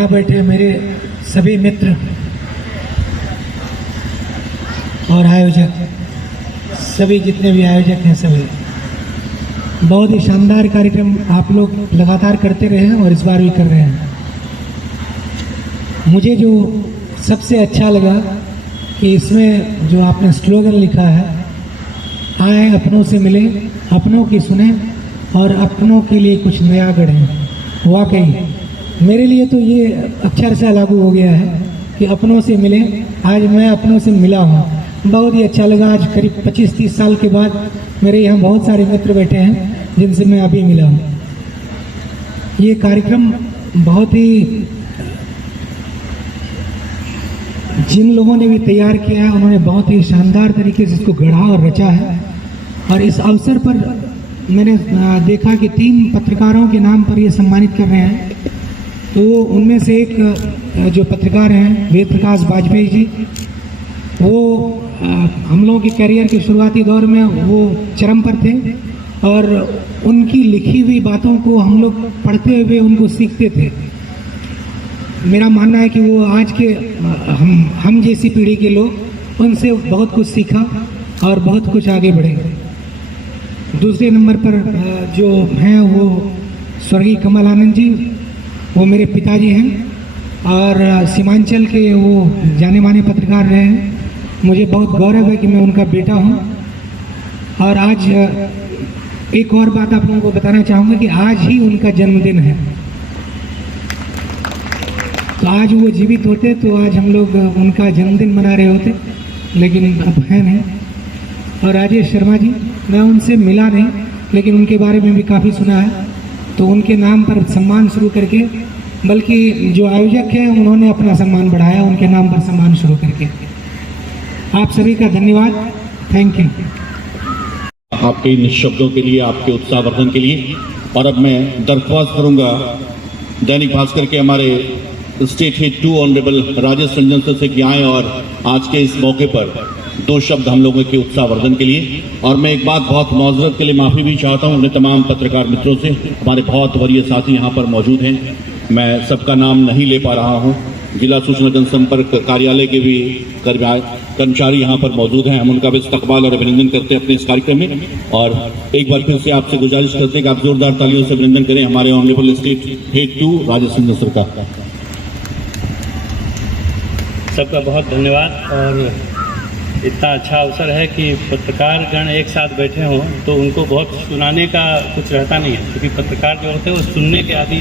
यहाँ बैठे मेरे सभी मित्र और आयोजक, सभी जितने भी आयोजक हैं सभी, बहुत ही शानदार कार्यक्रम आप लोग लगातार करते रहे हैं और इस बार भी कर रहे हैं। मुझे जो सबसे अच्छा लगा कि इसमें जो आपने स्लोगन लिखा है, आए अपनों से मिले, अपनों की सुने और अपनों के लिए कुछ नया गढ़ें। वाकई मेरे लिए तो ये अक्षर सा लागू हो गया है कि अपनों से मिले। आज मैं अपनों से मिला हूँ, बहुत ही अच्छा लगा। आज करीब 25-30 साल के बाद मेरे यहाँ बहुत सारे मित्र बैठे हैं जिनसे मैं अभी मिला हूँ। ये कार्यक्रम बहुत ही, जिन लोगों ने भी तैयार किया है उन्होंने बहुत ही शानदार तरीके से इसको गढ़ा और रचा है। और इस अवसर पर मैंने देखा कि 3 पत्रकारों के नाम पर ये सम्मानित कर रहे हैं। तो उनमें से एक जो पत्रकार हैं वेद प्रकाश वाजपेयी जी, वो हम लोगों के करियर के शुरुआती दौर में वो चरम पर थे और उनकी लिखी हुई बातों को हम लोग पढ़ते हुए उनको सीखते थे। मेरा मानना है कि वो आज के हम जैसी पीढ़ी के लोग उनसे बहुत कुछ सीखा और बहुत कुछ आगे बढ़े। दूसरे नंबर पर जो हैं वो स्वर्गीय कमल आनंद जी, वो मेरे पिताजी हैं और सीमांचल के वो जाने माने पत्रकार रहे हैं। मुझे बहुत गौरव है कि मैं उनका बेटा हूं। और आज एक और बात आप लोगों को बताना चाहूँगा कि आज ही उनका जन्मदिन है। तो आज वो जीवित होते तो आज हम लोग उनका जन्मदिन मना रहे होते, लेकिन अब है नहीं। और राजेश शर्मा जी, मैं उनसे मिला नहीं लेकिन उनके बारे में भी काफ़ी सुना है। तो उनके नाम पर सम्मान शुरू करके, बल्कि जो आयोजक हैं उन्होंने अपना सम्मान बढ़ाया उनके नाम पर सम्मान शुरू करके। आप सभी का धन्यवाद, थैंक यू। आपके इन शब्दों के लिए, आपके उत्साहवर्धन के लिए। और अब मैं दरख्वास्त करूंगा दैनिक भास्कर के हमारे state head 2 honourable Rajesh Ranjan sir से कि आएँ और आज के इस मौके पर 2 शब्द हम लोगों के उत्साहवर्धन के लिए। और मैं एक बात बहुत माजरत के लिए माफ़ी भी चाहता हूँ अपने तमाम पत्रकार मित्रों से। हमारे बहुत वरीय साथी यहाँ पर मौजूद हैं, मैं सबका नाम नहीं ले पा रहा हूँ। जिला सूचना जनसंपर्क कार्यालय के भी कर्मचारी यहाँ पर मौजूद हैं, हम उनका भी इस्तकबाल और अभिनंदन करते हैं अपने इस कार्यक्रम में। और एक बार फिर से आपसे गुजारिश करते हैं कि आप जोरदार तालियों से अभिनंदन करें हमारे honourable state head 2 Rajesh Ranjan sir का। सबका बहुत धन्यवाद। और इतना अच्छा अवसर है कि पत्रकार गण एक साथ बैठे हों तो उनको बहुत सुनाने का कुछ रहता नहीं है, क्योंकि पत्रकार जो होते हैं वो सुनने के आदि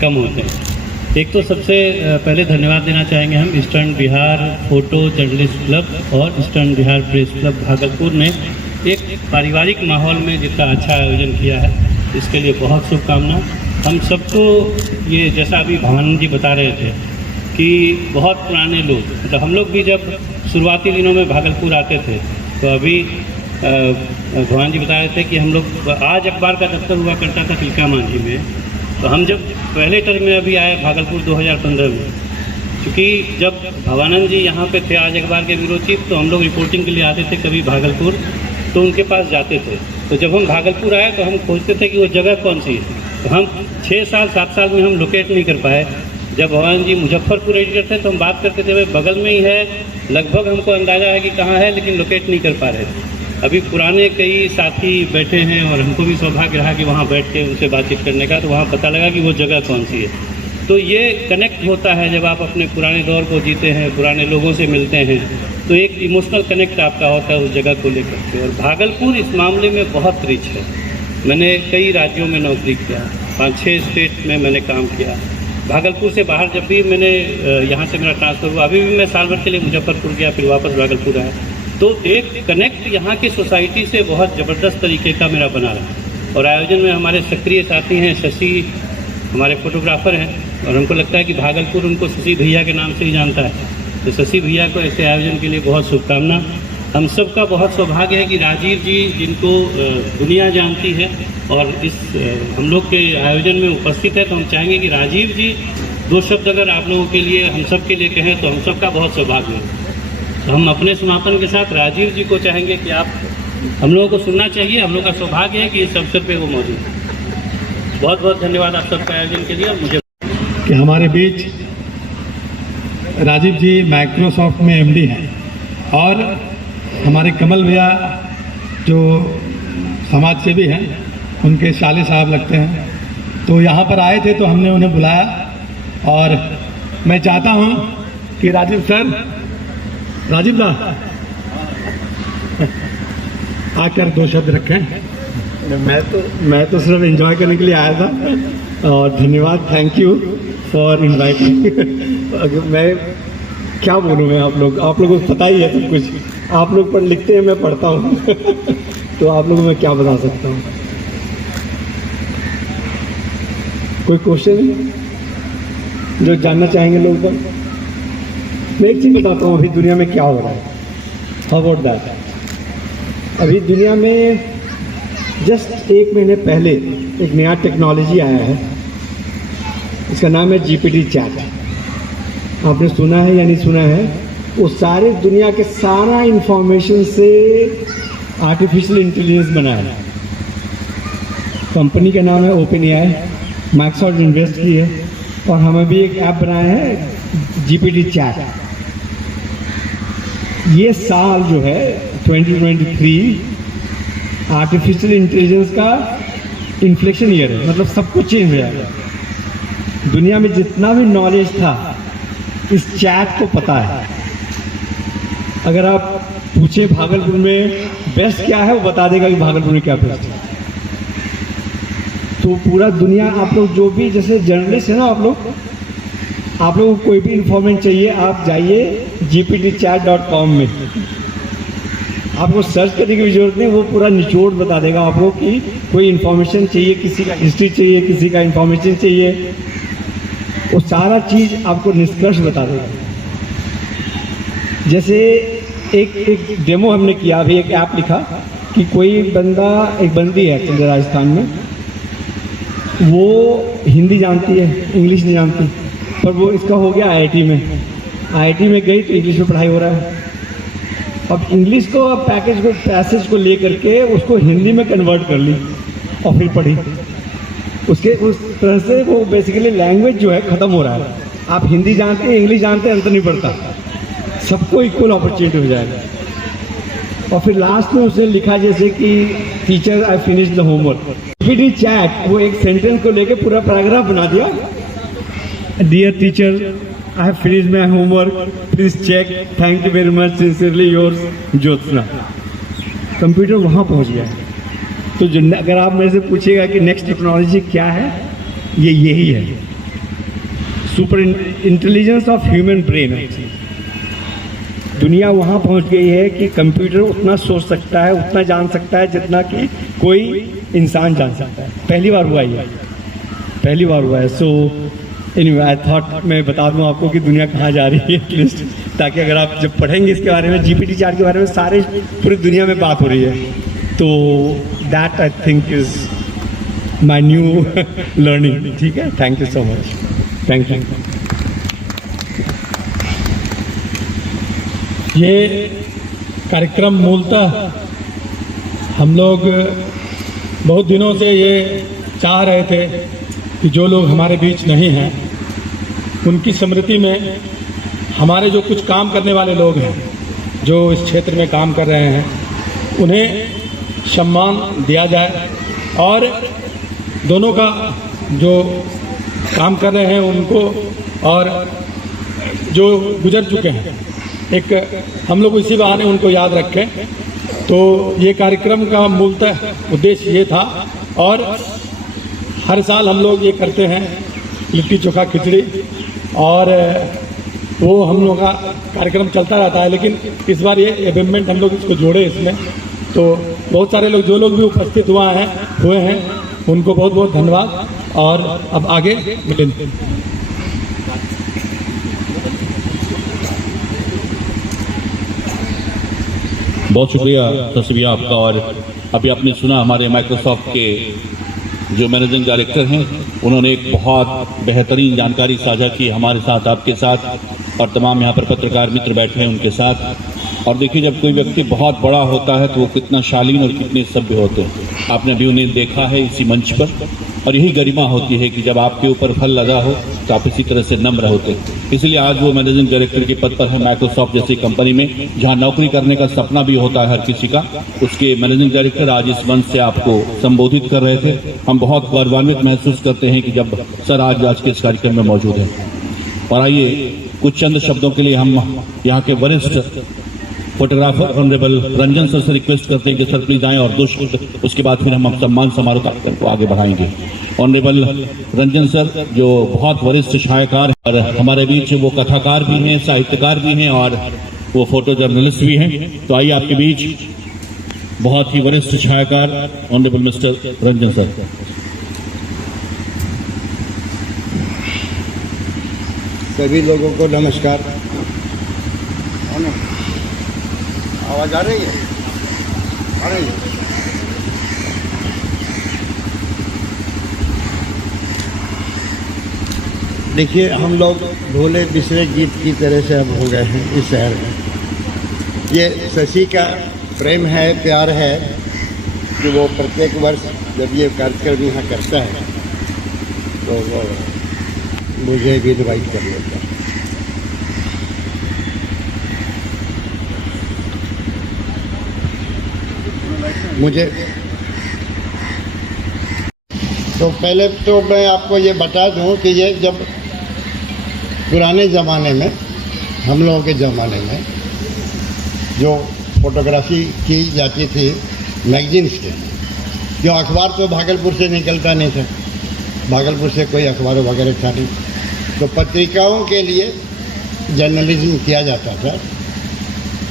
कम होते हैं। एक तो सबसे पहले धन्यवाद देना चाहेंगे हम eastern Bihar photo journalist club और eastern Bihar press club Bhagalpur ने एक पारिवारिक माहौल में जितना अच्छा आयोजन किया है, इसके लिए बहुत शुभकामना। हम सबको ये, जैसा अभी भवानंद जी बता रहे थे कि बहुत पुराने लोग, मतलब हम लोग भी जब शुरुआती दिनों में भागलपुर आते थे तो अभी भवान जी बता रहे थे कि हम लोग, आज अखबार का दफ्तर हुआ करता था तिलका मांझी में, तो हम जब पहले टर्म में अभी आए भागलपुर 2015 में, क्योंकि जब भवानंद जी यहाँ पे थे आज अखबार के ब्यूरो चीफ, तो हम लोग रिपोर्टिंग के लिए आते थे कभी भागलपुर, तो उनके पास जाते थे। तो जब हम भागलपुर आए तो हम खोजते थे कि वो जगह कौन सी है। तो हम 6 साल 7 साल में हम लोकेट नहीं कर पाए। जब भवानंद जी मुजफ्फरपुर एडिटर थे तो हम बात करते थे भाई बगल में ही है, लगभग हमको अंदाज़ा है कि कहाँ है, लेकिन लोकेट नहीं कर पा रहे थे। अभी पुराने कई साथी बैठे हैं और हमको भी सौभाग्य रहा कि वहाँ बैठ के उनसे बातचीत करने का, तो वहाँ पता लगा कि वो जगह कौन सी है। तो ये कनेक्ट होता है जब आप अपने पुराने दौर को जीते हैं, पुराने लोगों से मिलते हैं, तो एक इमोशनल कनेक्ट आपका होता है उस जगह को लेकर के। और भागलपुर इस मामले में बहुत रिच है। मैंने कई राज्यों में नौकरी किया, 5-6 स्टेट में मैंने काम किया। भागलपुर से बाहर जब भी मैंने यहाँ से मेरा ट्रांसफ़र हुआ, अभी भी मैं साल भर के लिए मुजफ्फरपुर गया, फिर वापस भागलपुर आया, तो एक कनेक्ट यहाँ की सोसाइटी से बहुत ज़बरदस्त तरीके का मेरा बना रहा। और आयोजन में हमारे सक्रिय साथी हैं, शशि हमारे फोटोग्राफर हैं, और हमको लगता है कि भागलपुर उनको शशि भैया के नाम से ही जानता है। तो शशि भैया को ऐसे आयोजन के लिए बहुत शुभकामना। हम सब का बहुत सौभाग्य है कि राजीव जी, जिनको दुनिया जानती है और इस हम लोग के आयोजन में उपस्थित है, तो हम चाहेंगे कि राजीव जी 2 शब्द अगर आप लोगों के लिए, हम सब के लिए कहें तो हम सब का बहुत सौभाग्य है। तो हम अपने समापन के साथ राजीव जी को चाहेंगे कि आप हम लोगों को सुनना चाहिए। हम लोग का सौभाग्य है कि इस अवसर पे वो मौजूद है। बहुत बहुत धन्यवाद आप सबका आयोजन के लिए। और मुझे कि हमारे बीच राजीव जी माइक्रोसॉफ्ट में एमडी हैं और हमारे कमल भैया जो समाज सेवी हैं उनके शाली साहब लगते हैं, तो यहाँ पर आए थे तो हमने उन्हें बुलाया और मैं चाहता हूँ कि राजीव सर, राजीव दा आकर दो शब्द रखें। मैं तो सिर्फ एंजॉय करने के लिए आया था और धन्यवाद, थैंक यू फॉर इनवाइटिंग। मैं क्या बोलूँ, मैं आप लोगों को पता ही है सब कुछ, आप लोग पर लिखते हैं, मैं पढ़ता हूँ तो आप लोगों को मैं क्या बता सकता हूँ। कोई क्वेश्चन जो जानना चाहेंगे लोग पर? मैं एक चीज़ बताता हूँ, अभी दुनिया में क्या हो रहा है। How about that? अभी दुनिया में जस्ट 1 महीने पहले एक नया टेक्नोलॉजी आया है, इसका नाम है GPT चैट। आपने सुना है या नहीं सुना है? वो सारे दुनिया के सारा इंफॉर्मेशन से आर्टिफिशियल इंटेलिजेंस बना है। कंपनी का नाम है OpenAI, माइक्रोसॉफ्ट इन्वेस्ट की है और हमें भी एक ऐप बनाया है GPT चैट। ये साल जो है 2023 आर्टिफिशियल इंटेलिजेंस का इन्फ्लेक्शन ईयर है, मतलब सब कुछ चेंज हो जाएगा। दुनिया में जितना भी नॉलेज था इस चैट को पता है। अगर आप पूछे भागलपुर में बेस्ट क्या है, वो बता देगा कि भागलपुर में क्या बेस्ट है। तो पूरा दुनिया, आप लोग जो भी जैसे जर्नलिस्ट है ना, आप लोग को कोई भी इंफॉर्मेशन चाहिए, आप जाइए gptchat.com में, आपको सर्च करने की भी जरूरत नहीं, वो पूरा निचोड़ बता देगा आपको कि कोई इन्फॉर्मेशन चाहिए, किसी का हिस्ट्री चाहिए, किसी का इन्फॉर्मेशन चाहिए, वो सारा चीज़ आपको निष्कर्ष बता देगा। जैसे एक डेमो हमने किया, अभी एक ऐप लिखा कि कोई बंदा, एक बंदी है एक्चुअली राजस्थान में, वो हिंदी जानती है, इंग्लिश नहीं जानती, पर वो इसका हो गया IIT में गई तो इंग्लिश में पढ़ाई हो रहा है। अब इंग्लिश को, अब पैसेज को ले करके उसको हिंदी में कन्वर्ट कर ली और फिर पढ़ी। उसके उस तरह से वो बेसिकली लैंग्वेज जो है ख़त्म हो रहा है। आप हिंदी जानते हैं, इंग्लिश जानते हैं, अंतर नहीं पड़ता, सबको इक्वल अपॉर्चुनिटी हो जाएगा। और फिर लास्ट में उसने लिखा जैसे कि teacher I finish the homework. GPT chat वो एक सेंटेंस को लेके पूरा पैराग्राफ बना दिया। Dear teacher, I have finished my homework, please check, thank you very much, sincerely yours Jyotsna. Computer वहाँ पहुँच गया है। तो जो अगर आप मेरे से पूछिएगा कि नेक्स्ट टेक्नोलॉजी क्या है, ये यही है, super intelligence of human brain. दुनिया वहाँ पहुँच गई है कि कंप्यूटर उतना सोच सकता है, उतना जान सकता है जितना कि कोई इंसान जान सकता है। पहली बार हुआ है। सो एनीवे, आई थॉट मैं बता दूं आपको कि दुनिया कहाँ जा रही है एटलीस्ट, ताकि अगर आप जब पढ़ेंगे इसके बारे में, GPT चैट के बारे में, सारे पूरी दुनिया में बात हो रही है। तो that I think is my new learning. ठीक है, thank you so much, thank you. ये कार्यक्रम मूलतः हम लोग बहुत दिनों से ये चाह रहे थे कि जो लोग हमारे बीच नहीं हैं उनकी स्मृति में हमारे जो कुछ काम करने वाले लोग हैं, जो इस क्षेत्र में काम कर रहे हैं, उन्हें सम्मान दिया जाए और दोनों का जो काम कर रहे हैं उनको, और जो गुजर चुके हैं, एक हम लोग इसी बहाने उनको याद रखें। तो ये कार्यक्रम का मूलतः उद्देश्य ये था, और हर साल हम लोग ये करते हैं लिट्टी चोखा खिचड़ी, और वो हम लोग का कार्यक्रम चलता रहता है। लेकिन इस बार ये इवेंट हम लोग इसको जोड़े इसमें, तो बहुत सारे लोग, जो लोग भी उपस्थित हुए हैं उनको बहुत बहुत धन्यवाद। और अब आगे मिलेंगे। बहुत शुक्रिया तस्वीर आपका। और अभी आपने सुना हमारे माइक्रोसॉफ्ट के जो मैनेजिंग डायरेक्टर हैं, उन्होंने एक बहुत बेहतरीन जानकारी साझा की हमारे साथ, आपके साथ, और तमाम यहाँ पर पत्रकार मित्र बैठे हैं उनके साथ। और देखिए, जब कोई व्यक्ति बहुत बड़ा होता है तो वो कितना शालीन और कितने सभ्य होते हैं। आपने अभी उन्हें देखा है इसी मंच पर, और यही गरिमा होती है कि जब आपके ऊपर फल लगा हो तो आप इसी तरह से नम्र होते। इसलिए आज वो मैनेजिंग डायरेक्टर के पद पर है माइक्रोसॉफ्ट जैसी कंपनी में, जहां नौकरी करने का सपना भी होता है हर किसी का। उसके मैनेजिंग डायरेक्टर आज इस मंच से आपको संबोधित कर रहे थे। हम बहुत गौरवान्वित महसूस करते हैं कि जब सर आज के इस कार्यक्रम में मौजूद हैं। और आइए कुछ चंद शब्दों के लिए हम यहाँ के वरिष्ठ फोटोग्राफर ऑनरेबल रंजन सर से रिक्वेस्ट करते हैं कि सर प्लीज आएं और 2 शब्द, उसके बाद फिर हम सम्मान समारोह कार्यक्रम को आगे बढ़ाएंगे। ऑनरेबल रंजन सर जो बहुत वरिष्ठ छायाकार और हमारे बीच वो कथाकार भी हैं, साहित्यकार भी हैं और वो फोटो जर्नलिस्ट भी हैं। तो आइए आपके बीच बहुत ही वरिष्ठ छायाकार ऑनरेबल मिस्टर रंजन सर। सभी लोगों को नमस्कार। आवाज आ रही है? आ रही है। देखिए, हम लोग भोले बिसरे गीत की तरह से अब हो गए हैं इस शहर में। ये शशि का प्रेम है, प्यार है कि वो प्रत्येक वर्ष जब ये कार्यक्रम यहाँ करता है तो वो मुझे भी इनवाइट कर लेता है। मुझे तो पहले तो मैं आपको ये बता दूं कि ये जब पुराने ज़माने में, हम लोगों के ज़माने में जो फोटोग्राफी की जाती थी मैगजीन्स के, जो अखबार तो भागलपुर से निकलता नहीं था, भागलपुर से कोई अखबार वगैरह था नहीं, तो पत्रिकाओं के लिए जर्नलिज्म किया जाता था।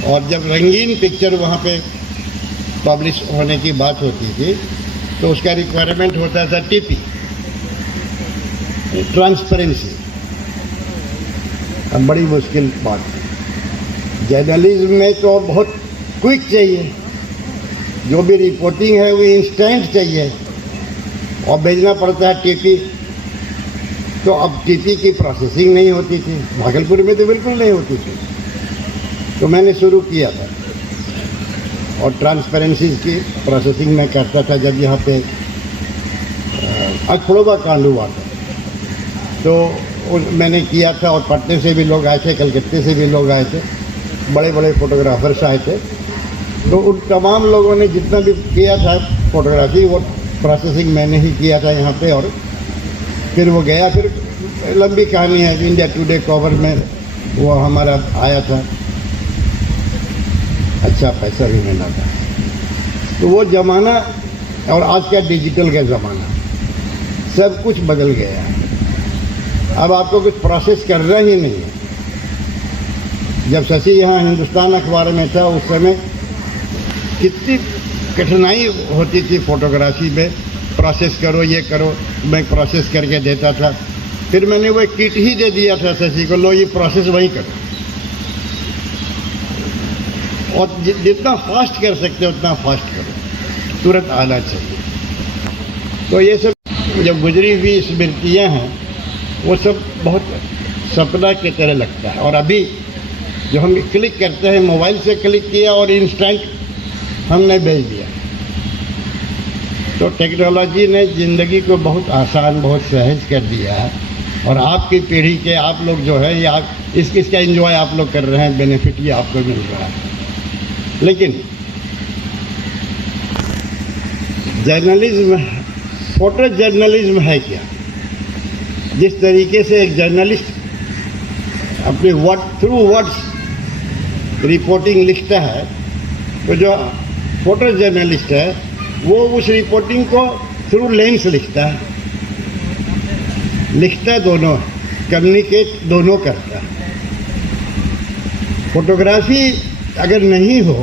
और जब रंगीन पिक्चर वहाँ पे पब्लिश होने की बात होती थी तो उसका रिक्वायरमेंट होता था टीपी, ट्रांसपेरेंसी। अब बड़ी मुश्किल बात है। जर्नलिज्म में तो बहुत क्विक चाहिए, जो भी रिपोर्टिंग है वो इंस्टेंट चाहिए और भेजना पड़ता है टीपी। तो अब टीपी की प्रोसेसिंग नहीं होती थी, भागलपुर में तो बिल्कुल नहीं होती थी। तो मैंने शुरू किया था और ट्रांसपेरेंसी की प्रोसेसिंग में करता था। जब यहाँ पे अखड़ोबा कांड हुआ था तो मैंने किया था, और पटने से भी लोग आए थे, कलकत्ते से भी लोग आए थे, बड़े बड़े फोटोग्राफर्स आए थे। तो उन तमाम लोगों ने जितना भी किया था फोटोग्राफी, वो प्रोसेसिंग मैंने ही किया था यहाँ पे। और फिर वो गया, फिर लंबी कहानी है, इंडिया टुडे कवर में वो हमारा आया था, अच्छा पैसा भी मिला था। तो वो ज़माना और आज का डिजिटल का ज़माना, सब कुछ बदल गया है। अब आपको कुछ प्रोसेस करना ही नहीं है। जब शशि यहाँ हिंदुस्तान अखबार में था उस समय कितनी कठिनाई होती थी फोटोग्राफी में, प्रोसेस करो, ये करो। मैं प्रोसेस करके देता था, फिर मैंने वो किट ही दे दिया था शशि को, लो ये प्रोसेस वही करो, और जितना फास्ट कर सकते हो उतना फास्ट करो, तुरंत आना चाहिए। तो ये सब जो गुजरी हुई स्मृतियाँ हैं वो सब बहुत सपना की तरह लगता है। और अभी जो हम क्लिक करते हैं, मोबाइल से क्लिक किया और इंस्टेंट हमने भेज दिया। तो टेक्नोलॉजी ने ज़िंदगी को बहुत आसान, बहुत सहज कर दिया है। और आपकी पीढ़ी के आप लोग जो है, ये आप इसका एंजॉय आप लोग कर रहे हैं, बेनिफिट ये आपको मिल रहा है। लेकिन जर्नलिज्म, फोटो जर्नलिज्म है क्या? जिस तरीके से एक जर्नलिस्ट अपने थ्रू वर्ड्स रिपोर्टिंग लिखता है, तो जो फोटो जर्नलिस्ट है वो उस रिपोर्टिंग को थ्रू लेंस लिखता है, दोनों, कम्युनिकेट दोनों करता है। फोटोग्राफी अगर नहीं हो,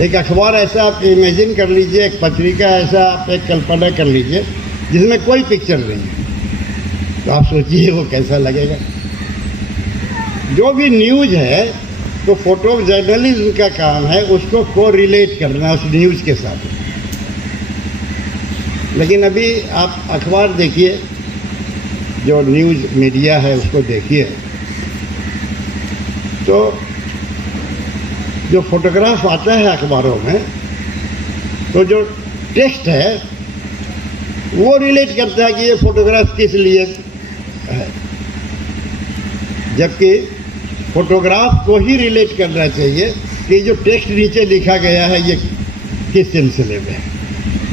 एक अखबार ऐसा आप इमेजिन कर लीजिए, एक पत्रिका ऐसा आप एक कल्पना कर लीजिए जिसमें कोई पिक्चर नहीं है, तो आप सोचिए वो कैसा लगेगा। जो भी न्यूज़ है तो फोटो जर्नलिज्म का काम है उसको को रिलेट करना उस न्यूज़ के साथ। लेकिन अभी आप अखबार देखिए, जो न्यूज़ मीडिया है उसको देखिए, तो जो फोटोग्राफ आता है अखबारों में, तो जो टेक्स्ट है वो रिलेट करता है कि ये फोटोग्राफ किस लिए है, जबकि फोटोग्राफ को ही रिलेट करना चाहिए कि जो टेक्स्ट नीचे लिखा गया है ये किस सिलसिले में है,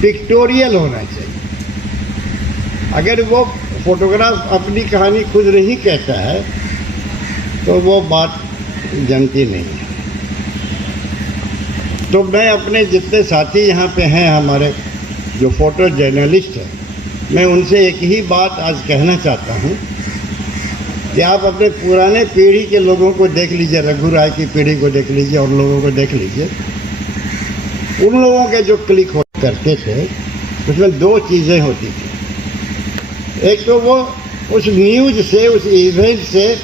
पिक्टोरियल होना चाहिए। अगर वो फोटोग्राफ अपनी कहानी खुद नहीं कहता है तो वो बात जनती नहीं है। तो मैं अपने जितने साथी यहाँ पे हैं हमारे जो फोटो जर्नलिस्ट हैं, मैं उनसे एक ही बात आज कहना चाहता हूँ कि आप अपने पुराने पीढ़ी के लोगों को देख लीजिए, रघु राय की पीढ़ी को देख लीजिए और लोगों को देख लीजिए। उन लोगों के जो क्लिक करते थे उसमें दो चीज़ें होती थी। एक तो वो उस न्यूज़ से, उस इवेंट से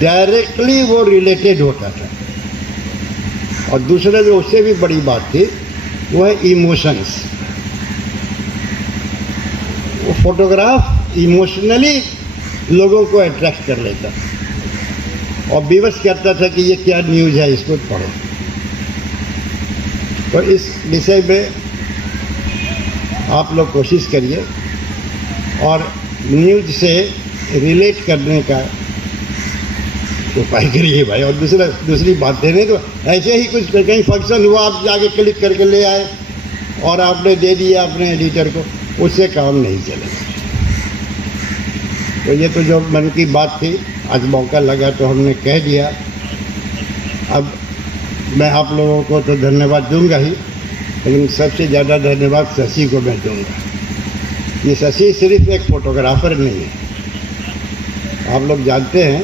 डायरेक्टली वो रिलेटेड होता था, और दूसरा जो उससे भी बड़ी बात थी वो है इमोशंस। वो फोटोग्राफ इमोशनली लोगों को अट्रैक्ट कर लेता और विवश करता था कि ये क्या न्यूज़ है, इसको पढ़ो। तो इस विषय में आप लोग कोशिश करिए और न्यूज़ से रिलेट करने का उपाय करिए भाई। और दूसरी बात है, नहीं तो ऐसे ही कुछ कहीं फंक्शन हुआ, आप जाके क्लिक करके ले आए और आपने दे दिया अपने एडिटर को, उससे काम नहीं चलेगा। तो ये तो जो मन की बात थी, आज मौका लगा तो हमने कह दिया। अब मैं आप लोगों को तो धन्यवाद दूंगा ही, लेकिन सबसे ज़्यादा धन्यवाद शशि को मैं दूंगा। ये शशि सिर्फ एक फोटोग्राफर नहीं है, आप लोग जानते हैं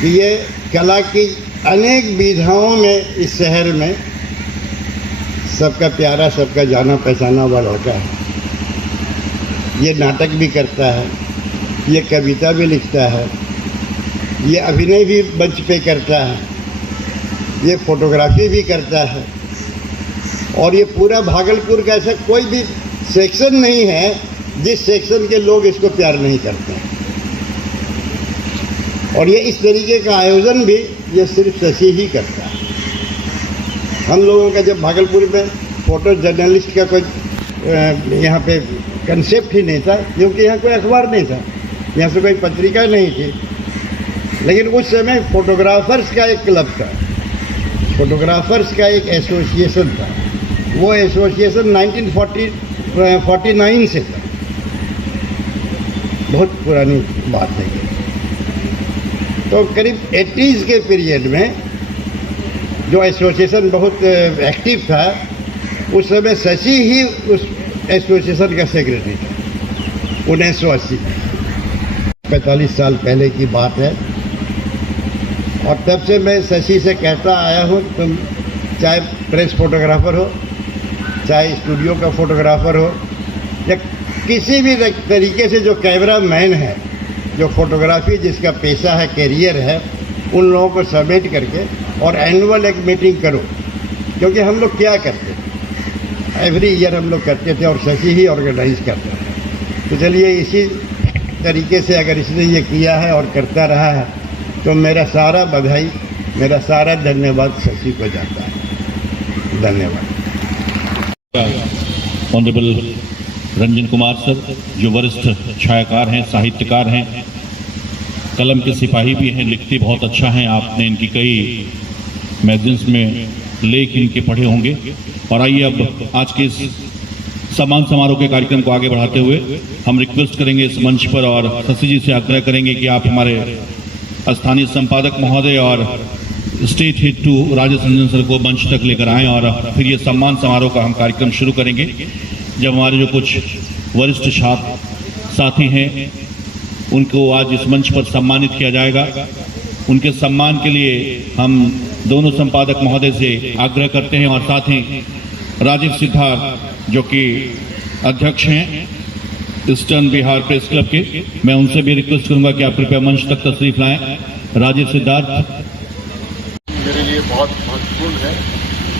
कि ये कला की अनेक विधाओं में इस शहर में सबका प्यारा, सबका जाना पहचाना हुआ लड़का है। ये नाटक भी करता है, ये कविता भी लिखता है, ये अभिनय भी मंच पे करता है, ये फोटोग्राफी भी करता है। और ये पूरा भागलपुर का ऐसा कोई भी सेक्शन नहीं है जिस सेक्शन के लोग इसको प्यार नहीं करते हैं। और ये इस तरीके का आयोजन भी ये सिर्फ शशि ही करता है। हम लोगों का जब भागलपुर में फोटो जर्नलिस्ट का कोई यहाँ पे कंसेप्ट ही नहीं था, क्योंकि यहाँ कोई अखबार नहीं था, यहाँ से कोई पत्रिका नहीं थी। लेकिन उस समय फोटोग्राफर्स का एक क्लब था, फोटोग्राफर्स का एक एसोसिएशन था। वो एसोसिएशन 1949 से था, बहुत पुरानी बात है। तो करीब 80s के पीरियड में जो एसोसिएशन बहुत एक्टिव था, उस समय शशि ही उस एसोसिएशन का सेक्रेटरी था 1980 में। 45 साल पहले की बात है। और तब से मैं शशि से कहता आया हूँ, तुम चाहे प्रेस फोटोग्राफर हो, चाहे स्टूडियो का फोटोग्राफर हो, या किसी भी तरीके से जो कैमरा मैन है, जो फोटोग्राफी जिसका पेशा है, कैरियर है, उन लोगों को समेट करके और एनुअल एक मीटिंग करो। क्योंकि हम लोग क्या करते थे, एवरी ईयर हम लोग करते थे और शशि ही ऑर्गेनाइज करता है। तो चलिए इसी तरीके से अगर इसने ये किया है और करता रहा है, तो मेरा सारा बधाई, मेरा सारा धन्यवाद शशि को जाता है। धन्यवाद। ऑनरेबल रंजन कुमार सर, जो वरिष्ठ छायाकार हैं, साहित्यकार हैं, कलम के सिपाही भी हैं, लिखते बहुत अच्छा हैं। आपने इनकी कई मैगजीन्स में लेख इनके पढ़े होंगे। और आइए अब आज के इस सम्मान समारोह के कार्यक्रम को आगे बढ़ाते हुए हम रिक्वेस्ट करेंगे इस मंच पर और शशि जी से आग्रह करेंगे कि आप हमारे स्थानीय संपादक महोदय और state head 2 Rajesh Ranjan sir को मंच तक लेकर आएं और फिर ये सम्मान समारोह का हम कार्यक्रम शुरू करेंगे, जब हमारे जो कुछ वरिष्ठ छात्र साथी हैं उनको आज इस मंच पर सम्मानित किया जाएगा। उनके सम्मान के लिए हम दोनों संपादक महोदय से आग्रह करते हैं और साथ ही राजीव सिद्धार्थ जो कि अध्यक्ष हैं ईस्टर्न बिहार प्रेस क्लब के, मैं उनसे भी रिक्वेस्ट करूंगा कि आप कृपया मंच तक तशरीफ लाएं। राजीव सिद्धार्थ मेरे लिए बहुत महत्वपूर्ण है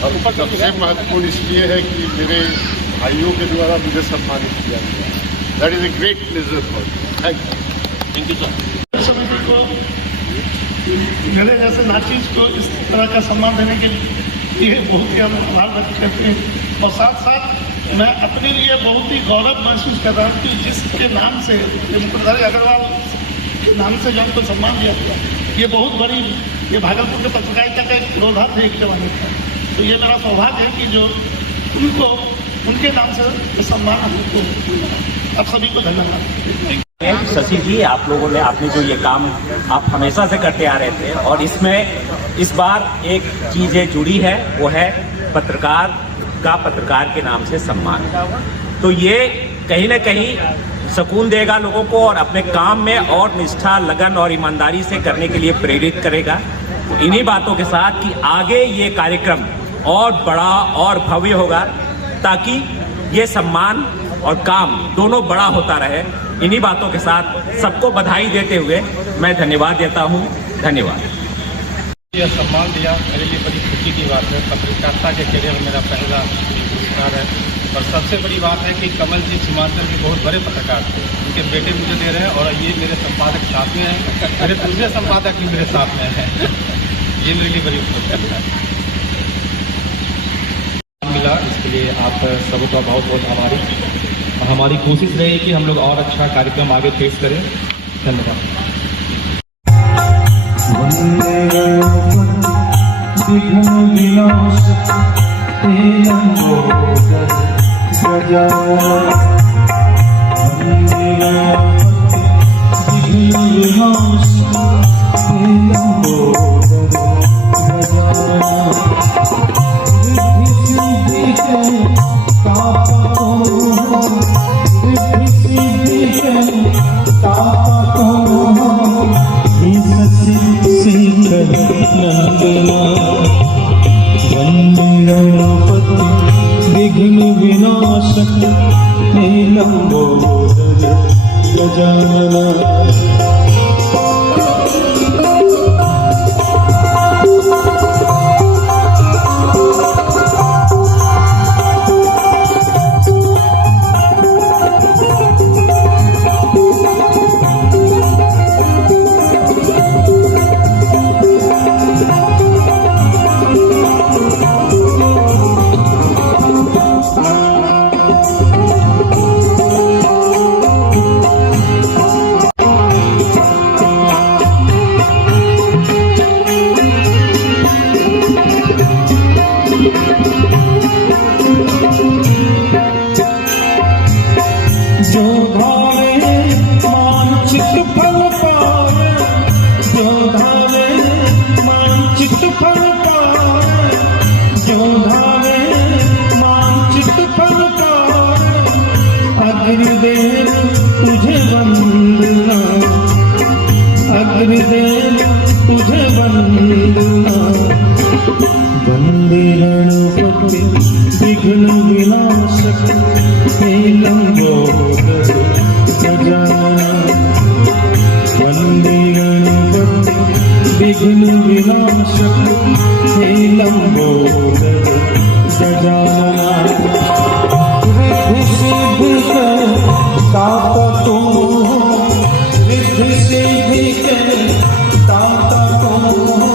और सबसे महत्वपूर्ण इसलिए है कि मेरे भाइयों के द्वारा मुझे सम्मानित किया गया। That is a great pleasure for me. Thank you sir. समिति को, मेरे जैसे नाचीज को इस तरह का सम्मान देने के लिए बहुत ही हम आभार व्यक्त करते हैं। और साथ साथ मैं अपने लिए बहुत ही गौरव महसूस कर रहा हूँ कि जिसके नाम से मुकुटधारी अग्रवाल के नाम से जो हमको सम्मान दिया गया, ये बहुत बड़ी, ये भागलपुर के पत्रकारिता का एक योद्धा थे एक जमाने का। तो ये मेरा सौभाग्य है कि जो उनको उनके नाम से ये सम्मान हमको मिला। आप सभी को धन्यवाद। शशि जी, आप लोगों ने आपने जो ये काम आप हमेशा से करते आ रहे थे, और इसमें इस बार एक चीज़ें जुड़ी है, वो है पत्रकार का पत्रकार के नाम से सम्मान। तो ये कहीं ना कहीं सुकून देगा लोगों को, और अपने काम में और निष्ठा, लगन और ईमानदारी से करने के लिए प्रेरित करेगा। तो इन्हीं बातों के साथ कि आगे ये कार्यक्रम और बड़ा और भव्य होगा, ताकि ये सम्मान और काम दोनों बड़ा होता रहे। इन्हीं बातों के साथ सबको बधाई देते हुए मैं धन्यवाद देता हूँ। धन्यवाद। यह सम्मान दिया मेरे लिए बड़ी खुशी की बात है। पत्रकारिता के करियर में मेरा पहला पुरस्कार है, और सबसे बड़ी बात है कि कमल जी सीमांचल के बहुत बड़े पत्रकार थे, उनके बेटे मुझे दे रहे हैं, और ये मेरे संपादक साथ में हैं, मेरे दूसरे संपादक भी मेरे साथ में हैं। ये मेरे लिए बड़ी खुशी है। मिला, इसके लिए आप सबका बहुत बहुत आभारी। हमारी कोशिश रही कि हम लोग और अच्छा कार्यक्रम आगे पेश करें। धन्यवाद। विघ्न विनाशक लंबोदर गजानन। जो धावे मानचित फल पावे, जो धावे मानचित फल पावे, जो धावे मानचित फल पावे, अग्रदेव तुझे वंदना, अग्रदेव तुझे वंदना। वंदे गणपति विघ्न विनाशक लंबोदर गजानन। वंदे गणपति विघ्न विनाशक लंबोदर गजानन। रिद्धि सिद्धि के दाता तुम हो, रिद्धि सिद्धि के दाता तुम हो,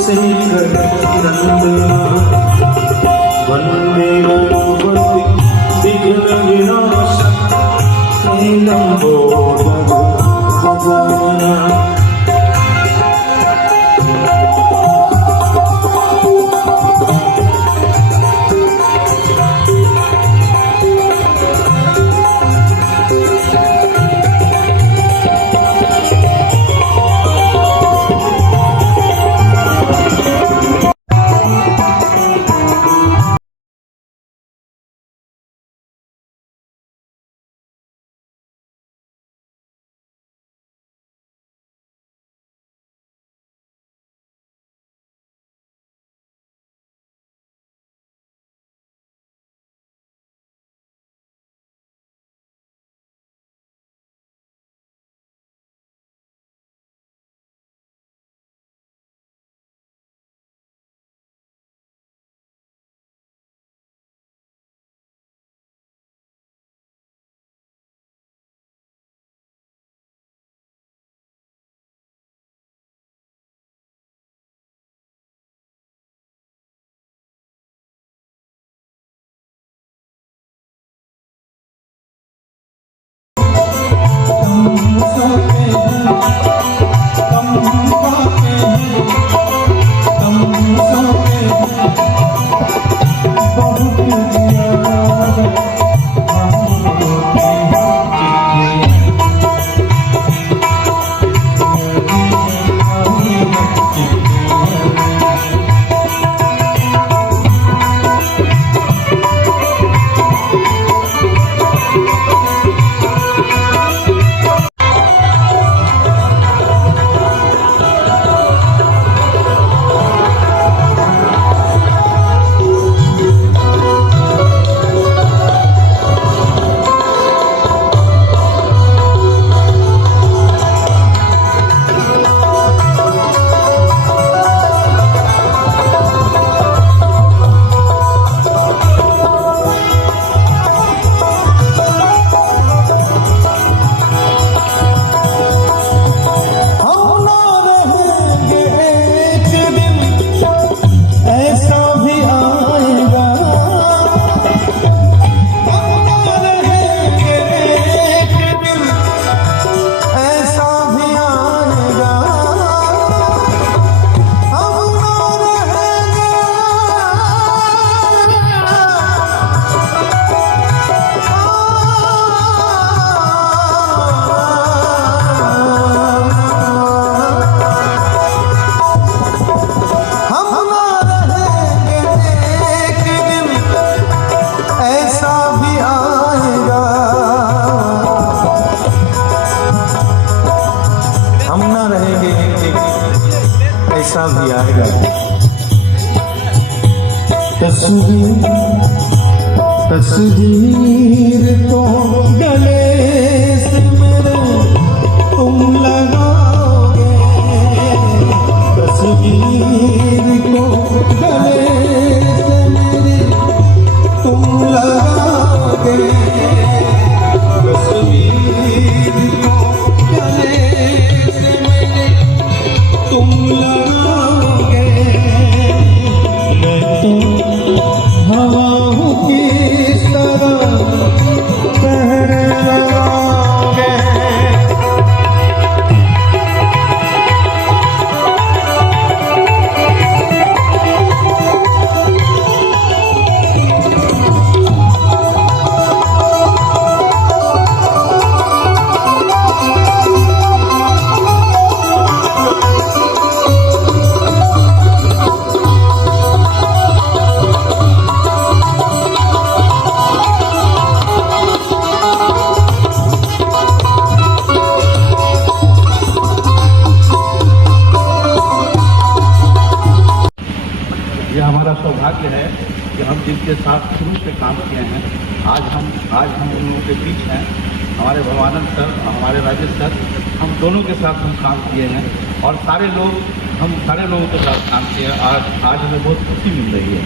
शेखर नंदना। वंदे गणपति विघ्न विनाशक लंबोदर गजानन। भी आएगा। तस्वीर तो गले से मेरे तुम लगाओगे, तस्वीर को गले से मेरे तुम लगाओगे, तस्वीर को गले से मेरे तुम लगाओगे। मैं तो हवा हूँ किस तरह पहरे लगाओगे। ये हमारा सौभाग्य है कि हम जिनके साथ शुरू से काम किए हैं, आज हम उन लोगों के बीच हैं। हमारे भवानंद सर, हमारे राजेश सर, हम दोनों के साथ हम काम किए हैं और हम सारे लोगों के साथ काम किए हैं। आज हमें बहुत खुशी मिल रही है।